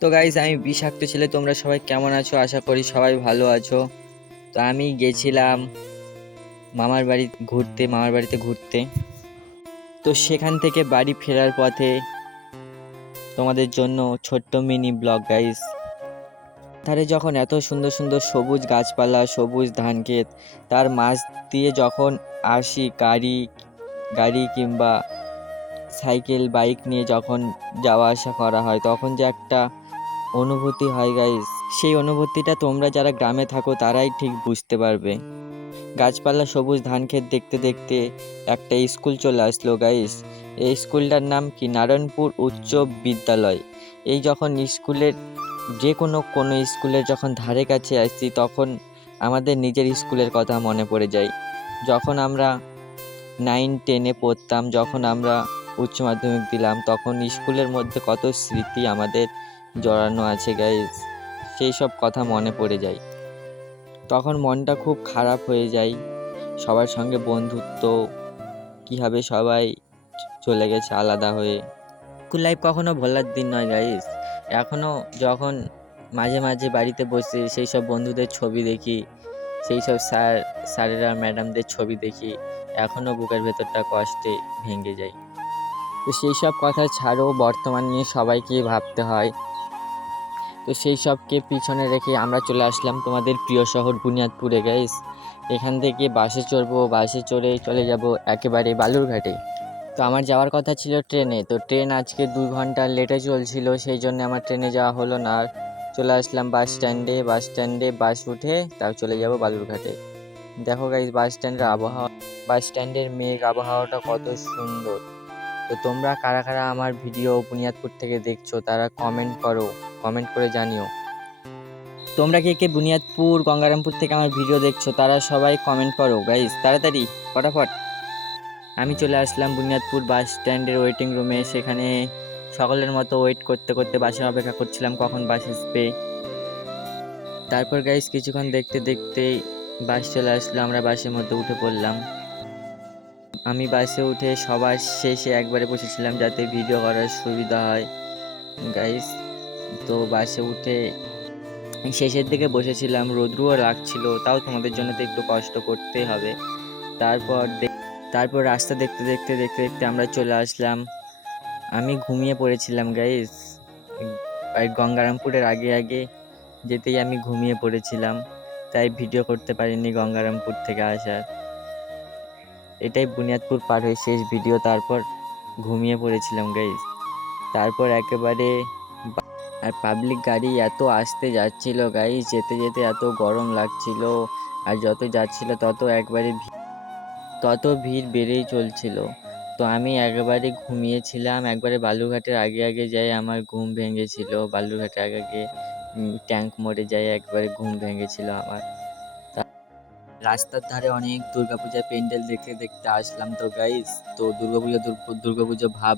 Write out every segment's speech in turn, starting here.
তো গাইজ আমি বিষাক্ত ছেলে, তোমরা সবাই কেমন আছো? আশা করি সবাই ভালো আছো। তো আমি গেছিলাম মামার বাড়িতে ঘুরতে। তো সেখান থেকে বাড়ি ফেরার পথে তোমাদের জন্য ছোট্ট মিনি ব্লগ গাইজ। ধারে যখন এত সুন্দর সুন্দর সবুজ গাছপালা, সবুজ ধান ক্ষেত, তার মাঝ দিয়ে যখন আসি গাড়ি গাড়ি কিংবা সাইকেল বাইক নিয়ে যখন যাওয়া আসা করা হয়, তখন যে একটা অনুভূতি হয় গাইস, সেই অনুভূতিটা তোমরা যারা গ্রামে থাকো তারাই ঠিক বুঝতে পারবে। গাছপালা, সবুজ ধান ক্ষেত দেখতে দেখতে একটা স্কুল চলে আসলো গাইস। এই স্কুলটার নাম কি? নারায়ণপুর উচ্চ বিদ্যালয়। এই যখন স্কুলের যে কোনো স্কুলের যখন ধারে কাছে আসছি, তখন আমাদের নিজের স্কুলের কথা মনে পড়ে যায়। যখন আমরা 9-10-এ পড়তাম, যখন আমরা উচ্চ মাধ্যমিক দিলাম, তখন স্কুলের মধ্যে কত স্মৃতি আমাদের জড়ানো আছে গাইজ। সেই সব কথা মনে পড়ে যায়, তখন মনটা খুব খারাপ হয়ে যায়। সবার সঙ্গে বন্ধুত্ব কীভাবে সবাই চলে গেছে আলাদা হয়ে। স্কুল লাইফ কখনো ভোলার দিন নয় গাইজ। এখনও যখন মাঝে মাঝে বাড়িতে বসে সেই সব বন্ধুদের ছবি দেখি, সেই সব স্যারেরা ম্যাডামদের ছবি দেখি, এখনও বুকের ভেতরটা কষ্টে ভেঙে যায়। তো সেই সব কথা ছাড়ো, বর্তমান নিয়ে সবাইকে ভাবতে হয়। তো সেই সবকে পিছনে রেখে আমরা চলে আসলাম তোমাদের প্রিয় শহর বুনিয়াদপুরে গাইস। এখান থেকে বাসে চড়বো, বাসে চড়ে চলে যাব একেবারে বালুরঘাটে। তো আমার যাওয়ার কথা ছিল ট্রেনে, তো ট্রেন আজকে 2 ঘন্টা লেটে চলছিল, সেই জন্য আমার ট্রেনে যাওয়া হলো না। আর চলে আসলাম বাস স্ট্যান্ডে বাস উঠে তাও চলে যাব বালুরঘাটে। দেখো গাইস, বাস স্ট্যান্ডের মেঘ আবহাওয়াটা কত সুন্দর। তো তোমরা কারা কারা আমার ভিডিও বুনিয়াদপুর থেকে দেখছো তারা কমেন্ট করে জানিও। তোমরা কে কে বুনিয়াদপুর গঙ্গারামপুর থেকে আমার ভিডিও দেখছো তারা সবাই কমেন্ট করো গাইস, তাড়াতাড়ি ফটাফট। আমি চলে আসলাম বুনিয়াদপুর বাস স্ট্যান্ডের ওয়েটিং রুমে। সেখানে সকলের মতো ওয়েট করতে করতে বাসের অপেক্ষা করছিলাম কখন বাস আসবে। তারপর গাইস কিছুক্ষণ দেখতে দেখতে বাস চলে আসলো, আমরা বাসের মধ্যে উঠে পড়লাম। আমি বাসে উঠে সবার শেষে একবারে বসেছিলাম যাতে ভিডিও করার সুবিধা হয় গাইস। তো বাসে উঠে শেষের দিকে বসেছিলাম, রোদ্রুও লাগছিল, তাও তোমাদের জন্য তো একটু কষ্ট করতে হবে। তারপর রাস্তা দেখতে দেখতে দেখতে দেখতে আমরা চলে আসলাম। আমি ঘুমিয়ে পড়েছিলাম গাইস, গঙ্গারামপুরের আগে আগে যেতেই আমি ঘুমিয়ে পড়েছিলাম, তাই ভিডিও করতে পারিনি গঙ্গারামপুর থেকে আসার। এটাই বুনিয়াদপুর পার হয়ে শেষ ভিডিও, তারপর ঘুমিয়ে পড়েছিলাম গাইস। তারপর একেবারে আর পাবলিক গাড়ি এত আসতে যাচ্ছিল গাইস, যেতে যেতে এত গরম লাগছিল, আর যত যাচ্ছিল তত ভিড় বেড়েই চলছিল। তো আমি একবারে ঘুমিয়েছিলাম, একবারে বালুরঘাটের আগে আগে যাই আমার ঘুম ভেঙেছিল, বালুরঘাটের আগে আগে ট্যাঙ্ক মোড়ে যাই একবারে ঘুম ভেঙেছিল আমার। রাস্তার ধারে অনেক দুর্গাপূজার প্যান্ডেল দেখতে দেখতে আসলাম তো গাইস। তো দুর্গাপুজো ভাব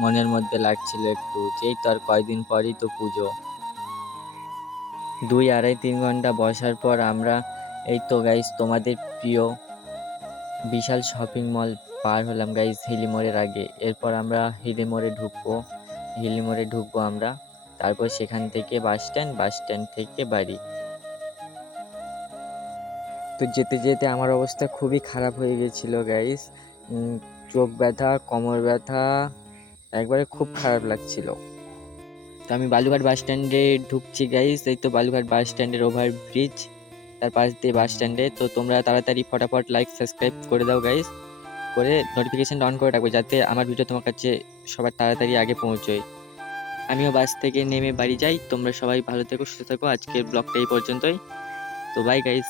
মনের মধ্যে লাগছিল একটু, যেই তো আর কয়দিন পরই তো পুজো। 2-2.5-3 ঘন্টা বসার পর আমরা এই তো গাইস তোমাদের প্রিয় বিশাল শপিং মল পার হলাম গাইস হিলিমোড়ের আগে। এরপর আমরা হিলিমোড়ে ঢুকবো আমরা। তারপর সেখান থেকে বাস স্ট্যান্ড থেকে বাড়ি। তো যেতে যেতে আমার অবস্থা খুবই খারাপ হয়ে গেছিলো গাইস, চোখ ব্যথা, কোমর ব্যথা, একবারে খুব খারাপ লাগছিল। তো আমি বালুঘাট বাস স্ট্যান্ডে ঢুকছি গাইস, এই তো বালুঘাট বাস স্ট্যান্ডের ওভারব্রিজ, তার পাশ দিয়ে বাস স্ট্যান্ডে। তো তোমরা তাড়াতাড়ি ফটাফট লাইক সাবস্ক্রাইব করে দাও গাইস, করে নোটিফিকেশনটা অন করে রাখবে যাতে আমার ভিডিও তোমার কাছে সবার তাড়াতাড়ি আগে পৌঁছয়। আমিও বাস থেকে নেমে বাড়ি যাই। তোমরা সবাই ভালো থেকো, সুস্থ থেকো। আজকের ব্লগটা এই পর্যন্তই। তো বাই গাইস।